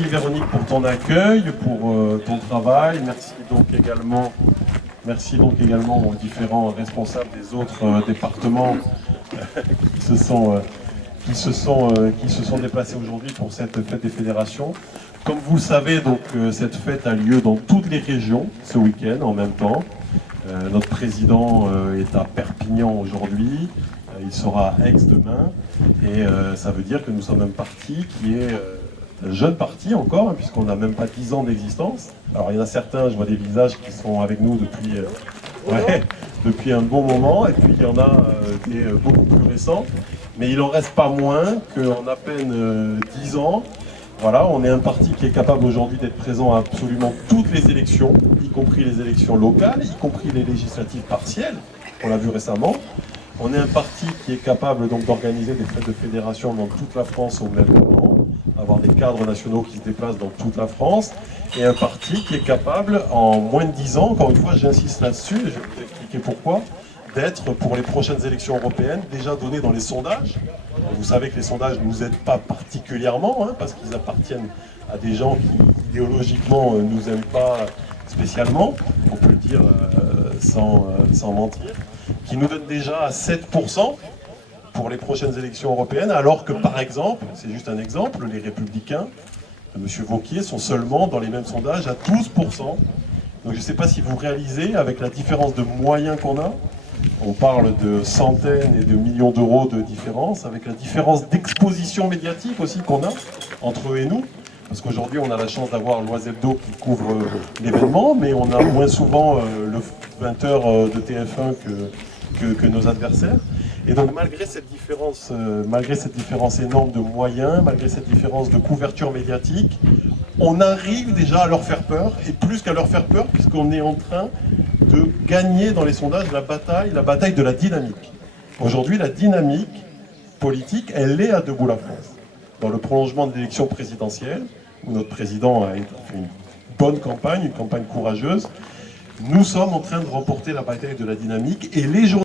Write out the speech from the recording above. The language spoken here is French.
merci Véronique pour ton accueil, pour ton travail. Merci donc également aux différents responsables des autres départements qui se sont déplacés aujourd'hui pour cette fête des fédérations. Comme vous le savez, donc, cette fête a lieu dans toutes les régions ce week-end en même temps. Notre président est à Perpignan aujourd'hui, il sera à Aix demain, et ça veut dire que nous sommes un parti qui est un jeune parti encore, hein, puisqu'on n'a même pas 10 ans d'existence. Alors il y en a certains, je vois des visages qui sont avec nous depuis un bon moment, et puis il y en a des beaucoup plus récents, mais il n'en reste pas moins qu'en à peine 10 ans, voilà, on est un parti qui est capable aujourd'hui d'être présent à absolument toutes les élections, y compris les élections locales, y compris les législatives partielles, on l'a vu récemment. On est un parti qui est capable donc d'organiser des fêtes de fédération dans toute la France au même moment, avoir des cadres nationaux qui se déplacent dans toute la France, et un parti qui est capable, en moins de 10 ans, encore une fois j'insiste là-dessus, et je vais vous expliquer pourquoi, d'être pour les prochaines élections européennes déjà donné dans les sondages. Vous savez que les sondages ne nous aident pas particulièrement, hein, parce qu'ils appartiennent à des gens qui idéologiquement ne nous aiment pas spécialement, on peut le dire sans mentir, qui nous donnent déjà à 7% pour les prochaines élections européennes, alors que par exemple, c'est juste un exemple, les Républicains de M. Wauquiez sont seulement dans les mêmes sondages à 12%. Donc je ne sais pas si vous réalisez, avec la différence de moyens qu'on a, on parle de centaines et de millions d'euros de différence, avec la différence d'exposition médiatique aussi qu'on a entre eux et nous, parce qu'aujourd'hui on a la chance d'avoir l'Oisebdo qui couvre l'événement, mais on a moins souvent le 20h de TF1 que nos adversaires. Et donc malgré cette différence énorme de moyens, malgré cette différence de couverture médiatique, on arrive déjà à leur faire peur, et plus qu'à leur faire peur, puisqu'on est en train de gagner dans les sondages la bataille de la dynamique. Aujourd'hui, la dynamique politique, elle est à debout la France. Dans le prolongement de l'élection présidentielle, où notre président a fait une bonne campagne, une campagne courageuse, nous sommes en train de remporter la bataille de la dynamique, et les journalistes